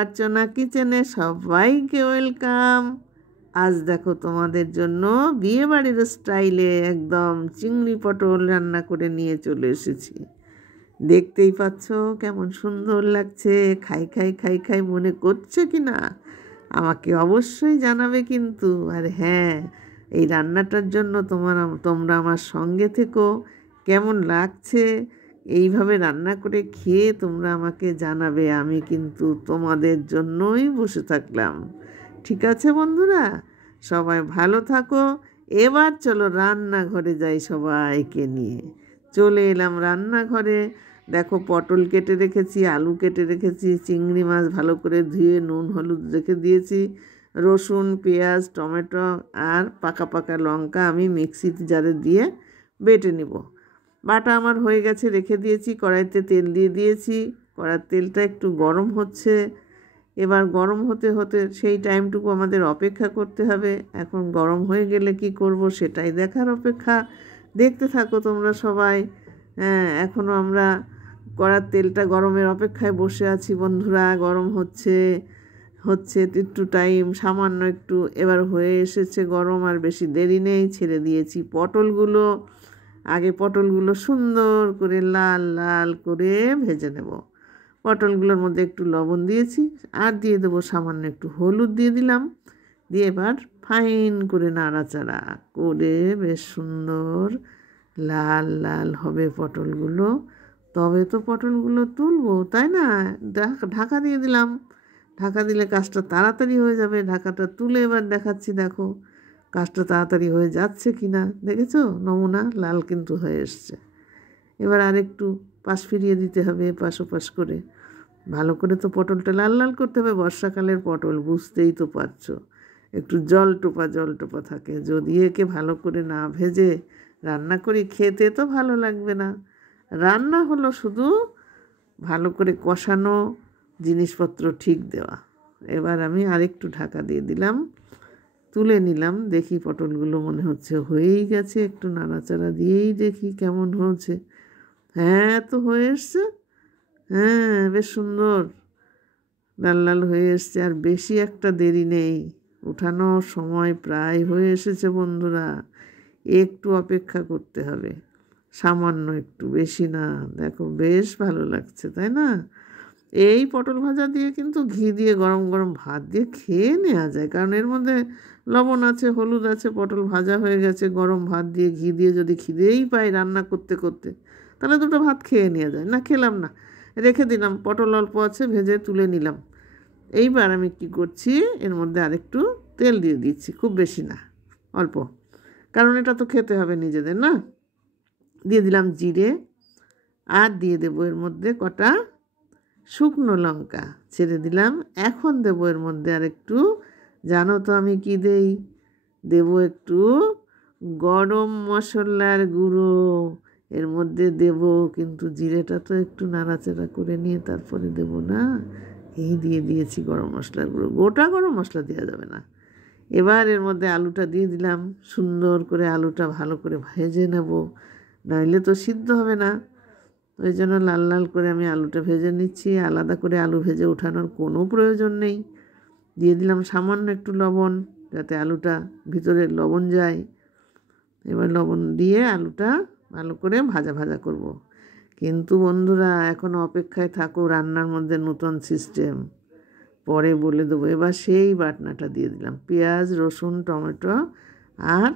অর্চনা কিচেনে সবাইকে ওয়েলকাম। আজ দেখো তোমাদের জন্য বিয়েবাড়ির স্টাইলে একদম চিংড়ি পটল রান্না করে নিয়ে চলে এসেছি। দেখতেই পাচ্ছ কেমন সুন্দর লাগছে। খাই খাই খাই খাই মনে করছে কি না আমাকে অবশ্যই জানাবে কিন্তু। আর হ্যাঁ, এই রান্নাটার জন্য তোমরা আমার সঙ্গে থেকো। কেমন লাগছে এইভাবে রান্না করে খেয়ে তোমরা আমাকে জানাবে। আমি কিন্তু তোমাদের জন্যই বসে থাকলাম। ঠিক আছে বন্ধুরা, সবাই ভালো থাকো। এবার চলো রান্নাঘরে যাই, সবাইকে নিয়ে চলে এলাম রান্নাঘরে। দেখো পটল কেটে রেখেছি, আলু কেটে রেখেছি, চিংড়ি মাছ ভালো করে ধুয়ে নুন হলুদ রেখে দিয়েছি, রসুন পেঁয়াজ টমেটো আর পাকা পাকা লঙ্কা আমি মিক্সির জারে দিয়ে বেটে নিব। বাটা আমার হয়ে গেছে, রেখে দিয়েছি। কড়াইতে তেল দিয়ে দিয়েছি, কড়ার তেলটা একটু গরম হচ্ছে। এবার গরম হতে হতে সেই টাইমটুকু আমাদের অপেক্ষা করতে হবে। এখন গরম হয়ে গেলে কি করব সেটাই দেখার অপেক্ষা। দেখতে থাকো তোমরা সবাই। হ্যাঁ, এখনও আমরা কড়ার তেলটা গরমের অপেক্ষায় বসে আছি বন্ধুরা। গরম হচ্ছে একটু টাইম, সামান্য একটু এবার হয়ে এসেছে গরম। আর বেশি দেরি নেই, ছেড়ে দিয়েছি পটলগুলো। আগে পটলগুলো সুন্দর করে লাল লাল করে ভেজে নেব। পটলগুলোর মধ্যে একটু লবণ দিয়েছি, আর দিয়ে দেবো সামান্য একটু হলুদ দিয়ে দিলাম। দিয়ে এবার ফাইন করে নাড়াচাড়া করে বেশ সুন্দর লাল লাল হবে পটলগুলো। তবে তো পটলগুলো তুলবো, তাই না? ঢাকা দিয়ে দিলাম। ঢাকা দিলে কাজটা তাড়াতাড়ি হয়ে যাবে। ঢাকাটা তুলে এবার দেখাচ্ছি, দেখো কাজটা তাড়াতাড়ি হয়ে যাচ্ছে কি না। দেখেছো নমুনা লাল কিন্তু হয়ে এসছে। এবার আরেকটু পাশ ফিরিয়ে দিতে হবে, এপাশ ওপাশ করে। ভালো করে তো পটলটা লাল লাল করতে হবে। বর্ষাকালের পটল বুঝতেই তো পারছো, একটু জল টোপা থাকে। যদি একে ভালো করে না ভেজে রান্না করি খেতে তো ভালো লাগবে না। রান্না হলো শুধু ভালো করে কষানো, জিনিসপত্র ঠিক দেওয়া। এবার আমি আরেকটু ঢাকা দিয়ে দিলাম, তুলে নিলাম। দেখি পটলগুলো মনে হচ্ছে হয়েই গেছে। একটু নাড়াচাড়া দিয়েই দেখি কেমন হয়েছে। হ্যাঁ, তো হয়ে এসছে। হ্যাঁ, বেশ সুন্দর লাল লাল হয়ে এসছে। আর বেশি একটা দেরি নেই, উঠানোর সময় প্রায় হয়ে এসেছে বন্ধুরা। একটু অপেক্ষা করতে হবে, সামান্য একটু, বেশি না। দেখো বেশ ভালো লাগছে, তাই না? এই পটল ভাজা দিয়ে কিন্তু ঘি দিয়ে গরম গরম ভাত দিয়ে খেয়ে নেওয়া যায়, কারণ এর মধ্যে লবণ আছে, হলুদ আছে, পটল ভাজা হয়ে গেছে। গরম ভাত দিয়ে ঘি দিয়ে যদি খিদেই পাই রান্না করতে করতে, তাহলে দুটো ভাত খেয়ে নেওয়া যায়। না, খেলাম না, রেখে দিলাম। পটল অল্প আছে, ভেজে তুলে নিলাম। এইবার আমি কি করছি, এর মধ্যে আরেকটু তেল দিয়ে দিচ্ছি, খুব বেশি না, অল্প, কারণ এটা তো খেতে হবে নিজেদের, না? দিয়ে দিলাম জিরে, আর দিয়ে দেবো এর মধ্যে কটা শুকনো লঙ্কা ছেড়ে দিলাম। এখন দেবো এর মধ্যে আর একটু, জানো তো আমি কি দেই, দেবো একটু গরম মশলার গুঁড়ো এর মধ্যে দেব। কিন্তু জিরেটা তো একটু নাড়াচাড়া করে নিয়ে তারপরে দেব, না? এই দিয়ে দিয়েছি গরম মশলার গুঁড়ো। গোটা গরম মশলা দেওয়া যাবে না। এবার এর মধ্যে আলুটা দিয়ে দিলাম। সুন্দর করে আলুটা ভালো করে ভেজে নেব, নইলে তো সিদ্ধ হবে না। ওই জন্য লাল লাল করে আমি আলুটা ভেজে নিচ্ছি। আলাদা করে আলু ভেজে ওঠানোর কোনো প্রয়োজন নেই। দিয়ে দিলাম সামান্য একটু লবণ, যাতে আলুটা ভিতরে লবণ যায়। এবার লবণ দিয়ে আলুটা ভালো করে ভাজা ভাজা করব। কিন্তু বন্ধুরা এখন অপেক্ষায় থাকো, রান্নার মধ্যে নতুন সিস্টেম, পরে বলে দেবো। এবার সেই বাটনাটা দিয়ে দিলাম, পেঁয়াজ রসুন টমেটো আর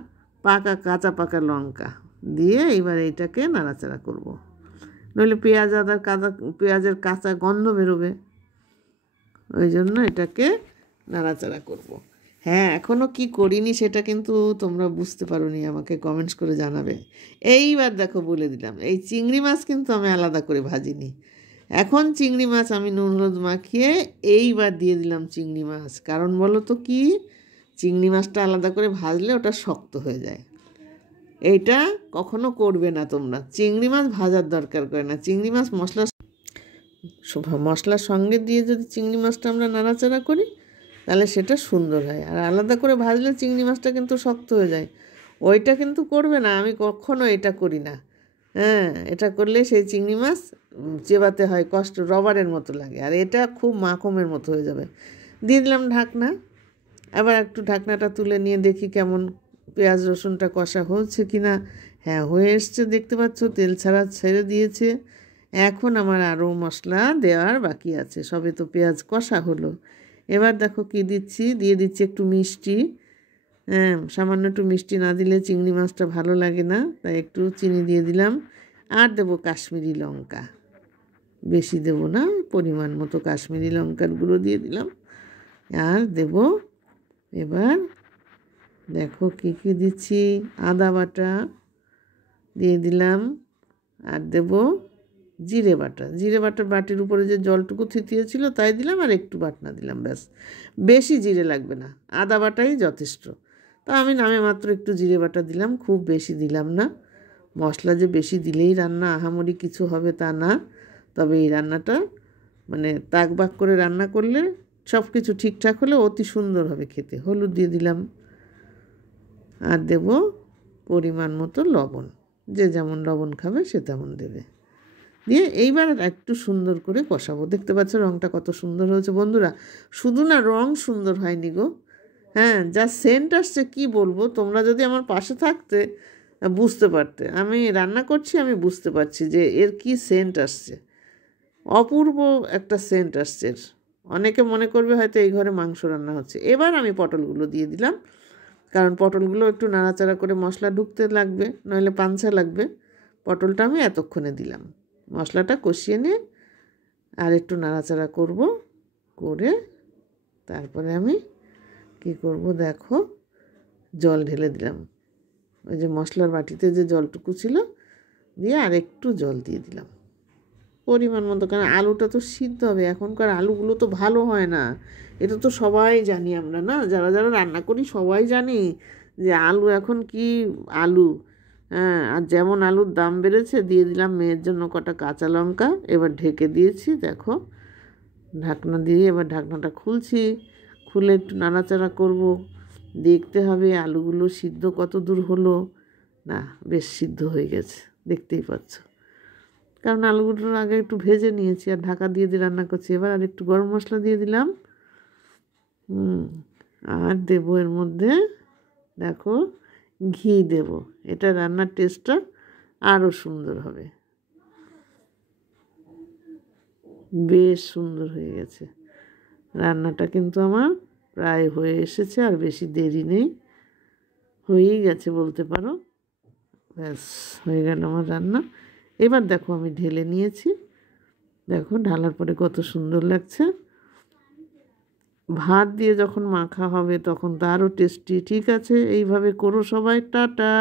কাঁচা পাকা লঙ্কা দিয়ে এবার এইটাকে নাড়াচাড়া করব। নইলে পেঁয়াজের কাঁচা গন্ধ বেরোবে। ওই জন্য এটাকে নাড়াচাড়া করব। হ্যাঁ, এখনও কি করিনি সেটা কিন্তু তোমরা বুঝতে পারোনি, আমাকে কমেন্টস করে জানাবে। এইবার দেখো বলে দিলাম, এই চিংড়ি মাছ কিন্তু আমি আলাদা করে ভাজিনি। এখন চিংড়ি মাছ আমি নুন হলুদ মাখিয়ে এইবার দিয়ে দিলাম চিংড়ি মাছ। কারণ বলো তো কি, চিংড়ি মাছটা আলাদা করে ভাজলে ওটা শক্ত হয়ে যায়। এইটা কখনো করবে না তোমরা, চিংড়ি মাছ ভাজার দরকার করে না। চিংড়ি মাছ মশলার সঙ্গে দিয়ে যদি চিংড়ি মাছটা আমরা নাড়াচাড়া করি তাহলে সেটা সুন্দর হয়। আর আলাদা করে ভাজলে চিংড়ি মাছটা কিন্তু শক্ত হয়ে যায়। ওইটা কিন্তু করবে না, আমি কখনো এটা করি না। হ্যাঁ, এটা করলে সেই চিংড়ি মাছ চেবাতে হয় কষ্ট, রবারের মতো লাগে, আর এটা খুব মাখমের মতো হয়ে যাবে। দিয়ে দিলাম ঢাকনা। আবার একটু ঢাকনাটা তুলে নিয়ে দেখি কেমন পেঁয়াজ রসুনটা কষা হচ্ছে কি না। হ্যাঁ, হয়ে এসছে, দেখতে পাচ্ছ তেল ছাড়া ছেড়ে দিয়েছে। এখন আমার আরও মশলা দেওয়ার বাকি আছে, সবে তো পেঁয়াজ কষা হলো। এবার দেখো কি দিচ্ছি, দিয়ে দিচ্ছি একটু মিষ্টি। হ্যাঁ, সামান্য একটু মিষ্টি না দিলে চিংড়ি মাছটা ভালো লাগে না, তাই একটু চিনি দিয়ে দিলাম। আর দেবো কাশ্মীরি লঙ্কা, বেশি দেবো না, পরিমাণ মতো কাশ্মীরি লঙ্কার গুঁড়ো দিয়ে দিলাম। আর দেব এবার, দেখো কী কী দিচ্ছি, আদা বাটা দিয়ে দিলাম। আর দেব জিরে বাটা, জিরে বাটার বাটির উপরে যে জলটুকু থিতিয়েছিল তাই দিলাম, আর একটু বাটনা দিলাম, ব্যাস। বেশি জিরে লাগবে না, আদা বাটাই যথেষ্ট। তা আমি নামে মাত্র একটু জিরে বাটা দিলাম, খুব বেশি দিলাম না। মশলা যে বেশি দিলেই রান্না আহামরি কিছু হবে তা না, তবে এই রান্নাটা মানে তাক বাক করে রান্না করলে সব কিছু ঠিকঠাক হলে অতি সুন্দর হবে খেতে। হলুদ দিয়ে দিলাম। আর দেব পরিমাণ মতো লবণ, যে যেমন লবণ খাবে সে তেমন দেবে। দিয়ে এইবার একটু সুন্দর করে কষাবো। দেখতে পাচ্ছ রঙটা কত সুন্দর হয়েছে বন্ধুরা। শুধু না রং সুন্দর হয়নি গো, হ্যাঁ, যা সেন্ট আসছে কি বলবো, তোমরা যদি আমার পাশে থাকতে বুঝতে পারতে। আমি রান্না করছি, আমি বুঝতে পারছি যে এর কি সেন্ট আসছে, অপূর্ব একটা সেন্ট আসছে। অনেকে মনে করবে হয়তো এই ঘরে মাংস রান্না হচ্ছে। এবার আমি পটলগুলো দিয়ে দিলাম, কারণ পটলগুলো একটু নাড়াচাড়া করে মশলা ঢুকতে লাগবে, নইলে পাঞ্ছা লাগবে। পটলটা আমি এতক্ষণে দিলাম, মশলাটা কষিয়ে নিয়ে আর একটু নাড়াচাড়া করব, করে তারপরে আমি কি করব দেখো, জল ঢেলে দিলাম। ওই যে মশলার বাটিতে যে জলটুকু ছিল দিয়ে আর একটু জল দিয়ে দিলাম পরিমাণ মতো, কারণ আলুটা তো সিদ্ধ হবে। এখনকার আলুগুলো তো ভালো হয় না, এটা তো সবাই জানি আমরা, না যারা যারা রান্না করি সবাই জানি যে আলু এখন কি আলু। হ্যাঁ, আর যেমন আলুর দাম বেড়েছে, দিয়ে দিলাম মেয়ের জন্য কটা কাঁচা লঙ্কা। এবার ঢেকে দিয়েছি, দেখো ঢাকনা দিয়ে এবার ঢাকনাটা খুলছি, খুলে একটু নাড়াচাড়া করব, দেখতে হবে আলুগুলো সিদ্ধ কত দূর হলো। না, বেশ সিদ্ধ হয়ে গেছে, দেখতেই পাচ্ছ, কারণ আলুগুলোর আগে একটু ভেজে নিয়েছি আর ঢাকা দিয়ে দিয়ে রান্না করছি। এবার আর একটু গরম মশলা দিয়ে দিলাম। আর দেবো এর মধ্যে, দেখো ঘি দেব, এটা রান্নার টেস্টটা আরও সুন্দর হবে। বেশ সুন্দর হয়ে গেছে রান্নাটা, কিন্তু আমার প্রায় হয়ে এসেছে, আর বেশি দেরি নেই, হয়েই গেছে বলতে পারো। ব্যাস, হয়ে গেল আমার রান্না। এবার দেখো আমি ঢেলে নিয়েছি, দেখো ঢালার পরে কত সুন্দর লাগছে। ভাত দিয়ে যখন মাখা হবে তখন তো আরও টেস্টি। ঠিক আছে, এইভাবে করো সবাই। টাটা।